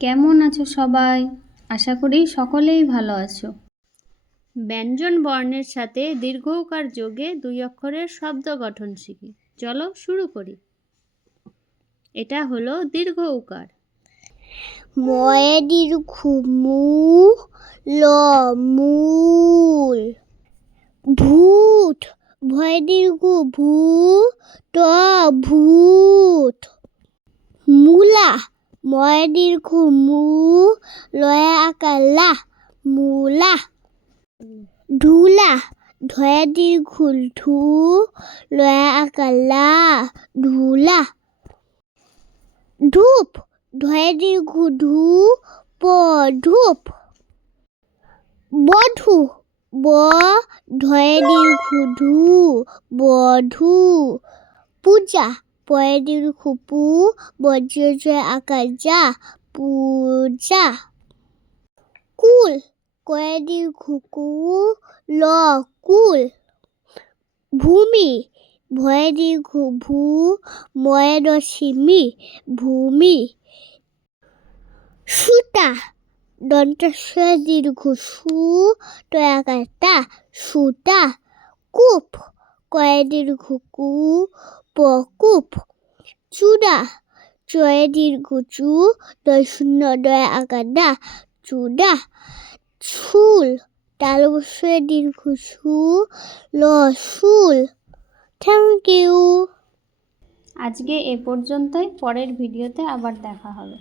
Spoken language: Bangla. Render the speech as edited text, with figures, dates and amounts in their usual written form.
কেমন আছো সবাই? আশা করি সকলেই ভালো আছো। ব্যঞ্জন বর্ণের সাথে দীর্ঘ উকার যোগে 2 অক্ষরের শব্দ গঠন শিখি। চলো শুরু করি। এটা হলো দীর্ঘ উকার। ময়ে দীর্ঘ মু ল মূল। ভূত ভয়ে দীর্ঘ ভূ ত ভূত। মূলা ময়ে দীর্ঘ মু লয়ে আকার লা মূলা। ধুলা ধয়ে দীর্ঘ ধু লয়ে আকার লা ধুলা। ধূপ ধয়ে দীর্ঘ ধু প ধূপ। বধূ ব ধয়ে দীর্ঘ ধু বধূ। পূজা পয়ে দীর্ঘ পু বজ্র জয় আকার যা পূজা। কুল কয়ে দীর্ঘ কু ল কুল। ভূমি ভয়ে দীর্ঘ ভূ ময়ে রসিমি ভূমি। সুতা দন্তেশ্বয় দীর্ঘ সু তয়াকার তা সুতা। কূপ কয়ে দীর্ঘ কু প কূপ। চূড়া চয়ে দীর্ঘ চু দয় শূন্য দয় আকার দা চূড়া। শুল তালবস্যয় দীর্ঘ সু ল শুল। Thank you. আজকে এ পর্যন্তই। পরের ভিডিওতে আবার দেখা হবে।